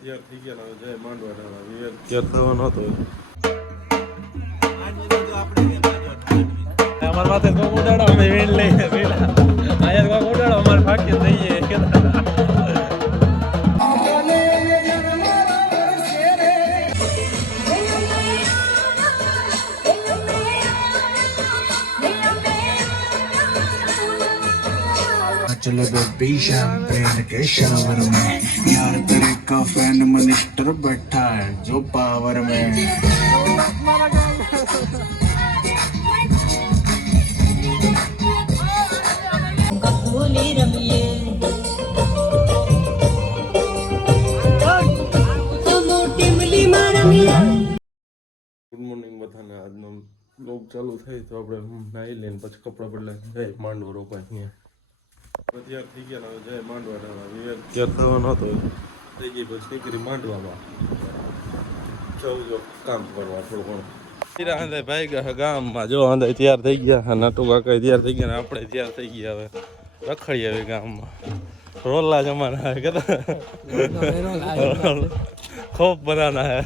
તૈયાર થઈ ગયા જય માંડવા તૈયાર થવાનો હતો અમારા માથે કોક ઉડાડો અમે વેણ લઈને પેલા આયા કોક ઉડાડો અમારે ભાગ્ય થઈએ चलो बेबी शैंपेन के शावर में यार तेरे का फैन मिनिस्टर बैठा है जो पावर में ગુડ મોર્નિંગ બધાને આજનો બ્લોગ ચાલુ થાય તો આપણે નાહી લઈને પછી કપડાં બદલાઈને જય માંડવો રોપાય ત્યાં તૈયાર થઈ ગયા જય માંડવા તૈયાર થવાનો હતો થઈ ગઈ પછી નીકળી માંડવામાં કામ કરવા થોડું ઘણું ભાઈ ગયા ગામમાં જો અંદર તૈયાર થઈ ગયા નાટુ કાકા તૈયાર થઈ ગયા આપણે તૈયાર થઈ ગયા હવે રખડી હવે ગામમાં રોલા જમાના है कहता खूब बनाना है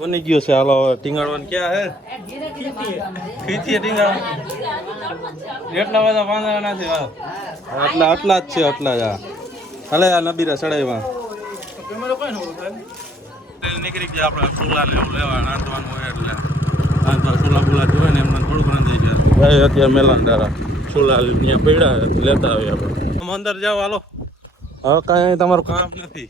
बनी गयो से हालो टींगाड़वन क्या है खींची टींगाड़ એટલા બધા પાંદડા નથી આટલા આટલા જ છે આટલા જ હાલે આ નબીરા સડાઈમાં નીકળી ગયા આપણે સુલા ને લેવા રાંધવાનું હોય એટલે રાંધવા સુલા બુલા જોવે ને એમને થોડુંક રાંધી જાય ભાઈ અત્યારે મેલાંડારા સુલા ત્યાં પડ્યા લેતા આવીએ આપણે અંદર જાઓ હાલો હવે કાંઈ તમારું કામ નથી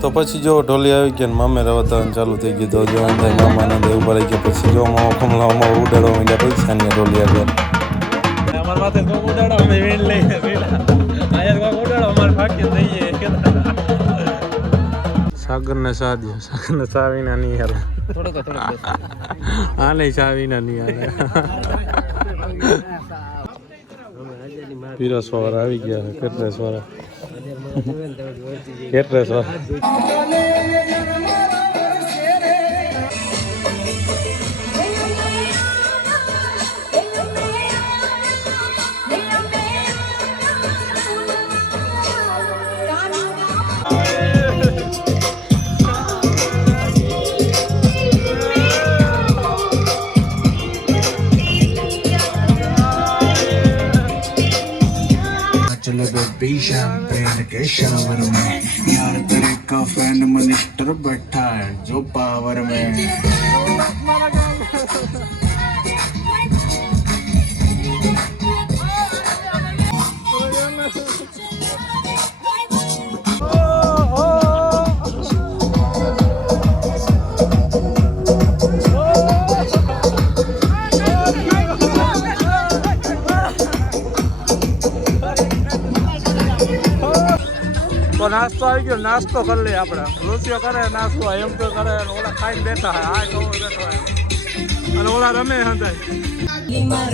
તો પછી જો ઢોલી આવી ગયા ને મામે રવતાવાનું ચાલુ થઈ ગયું તો જો અંદર મામાના દેવ ઉપર આવી ગયા પછી જો મામા ખમલામાં ઉડાડવા માંડ્યા પૈસા ને ઢોલી આગળ અમારા માથે કોક ઉડાડો અમે વેણ લઈને પેલા આયા કોક ઉડાડો અમારે ભાગ્ય થઈએ સાગર ને સાવીના નહીં હાલે હા નહીં સાવીના નહીં હાલે પીરસ વાળા આવી ગયા કેટલેસ વાળા કેટલેસ વાળા चलो बेबी शैंपेन के शावर में यार तेरे का फैन मिनिस्टर बैठा है जो पावर में તો નાસ્તો આવી ગયો નાસ્તો કરી લઈએ આપણે લુસિયો કરે નાસ્તો એમ તો કરે ઓલા ખાઈને બેઠા હે આ કહો બેઠો અને ઓલા રમે હંધાય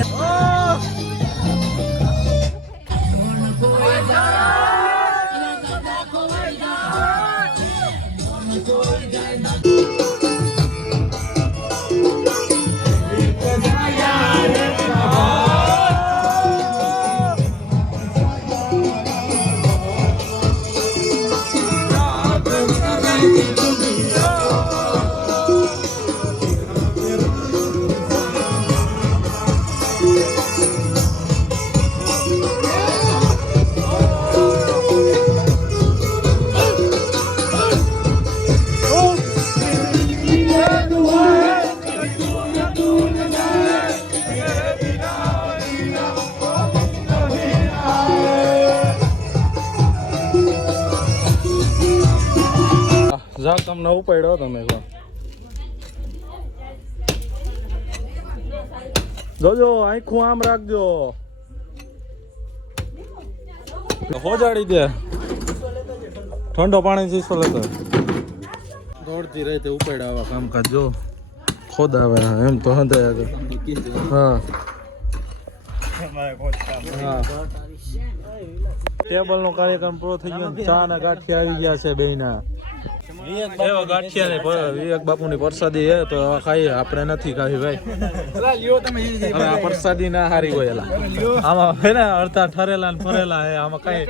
જા તમને ઉપાડ્યો તમે કહો જોજો આખું આમ રાખજો હોજાડી દે ઠંડો પાણી શીશો લેતો દોડતી રહી તે ઉપાડ્યા આવા કામકાજ જો ખોદાવે એમ તો હંધાય આગળ હા ટેબલ નો કાર્યક્રમ પૂરો થઈ ગયો ચા ના ગાંઠિયા આવી ગયા છે બેયના એવા ગાંઠિયા ને વિવેક બાપુ ની પ્રસાદી હે તો ખાઈએ આપણે નથી ખાવી ભાઈ હવે આ પ્રસાદી ના હારી હોય એલા આમાં હે ને અડધા ઠરેલા ને ફરેલા હે આમાં કઈ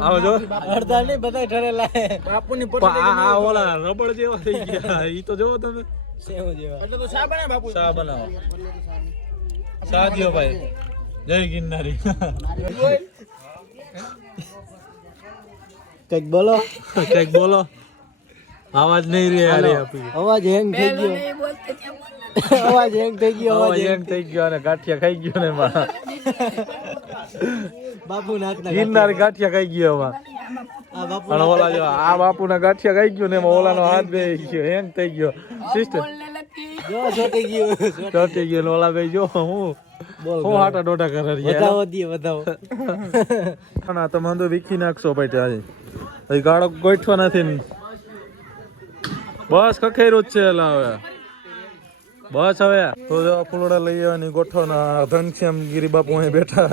આવો જો અડધા નહીં બધા ઠરેલા હે બાપુની આ ઓલા રબડ જેવા થઈ ગયા ઈ તો જોવો તમે સેવ જેવા એટલે તો શા બનાવે બાપુ ચા બનાવો ચા દિયો ભાઈ જય ગિરનારી કઈક બોલો કઈક બોલો આવાજ નહીં રે યાર આપી અવાજ હેંગ થઈ ગયો અવાજ હેંગ થઈ ગયો અવાજ હેંગ થઈ ગયો અને ગાંઠિયા ખાઈ ગયો ને માં બાપુ નાથના ગિરનારી ગાંઠિયા ખાઈ ગયો એમાં આ બાપુ અને ઓલા જો આ બાપુના ગાંઠિયા ખાઈ ગયો ને એમાં ઓલાનો હાથ બે ગયો હેંગ થઈ ગયો સિસ્ટર જો છોટી ગયો ચોટી ગયો ને ઓલા ભાઈ જો હું હાટા ડોટા કરે વધાવો દે વધાવો ના તમે અંદર વીખી નાખશો ભાઈ ત્યાં ગાળો ગોઠવા નથી ને બસ કખેરું જ છે એલા હવે બસ હવે તો ફૂલડા લઈ આવવાની ગોઠવના ધનશ્યામ ગીરી બાપુ અહીં બેઠા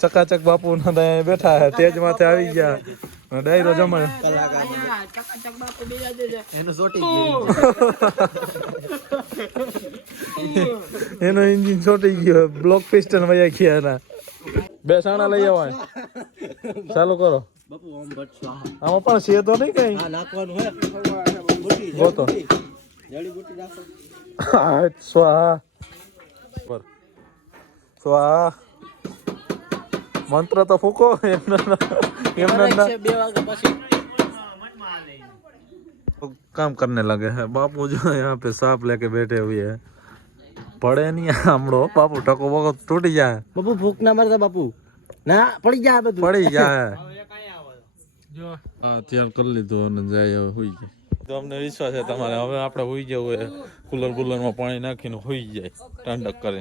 ચકાચક બાપુ ના ત્યાં બેઠા તેજ માથે આવી ગયા ડાયરો જમણ એનું છોટી ગયું એનો એન્જિન છોટી ગયો બ્લોક પિસ્ટન વયા ગયા એના બે સાણા લઈ આવવા ચાલુ કરો બાપુ ઓમ ભટ સ્વાહા આમાં પણ છે તો નહીં કઈ આ નાખવાનું હે ગોતો જડીબુટી નાખો સ્વાહા સ્વાહા મંત્ર તો ફૂકો એમના બે વાગ્યા પછી काम करने लगे हैं बापू जो यहाँ पे सांप लेके बैठे हुए हैं पड़े नहीं हमड़ो बापू टको वको टूट जाए બાપુ ભૂખ ના મારતા બાપુ ના પડી જાય બધું પડી જાય હા ત્યાર કરી લીધું અને જાય હવે હોઈ જાય તો અમને વિશ્વાસ છે તમારે હવે આપણે હોઈ જવું હોય કુલર માં પાણી નાખીને હોઈ જાય ઠંડક કરે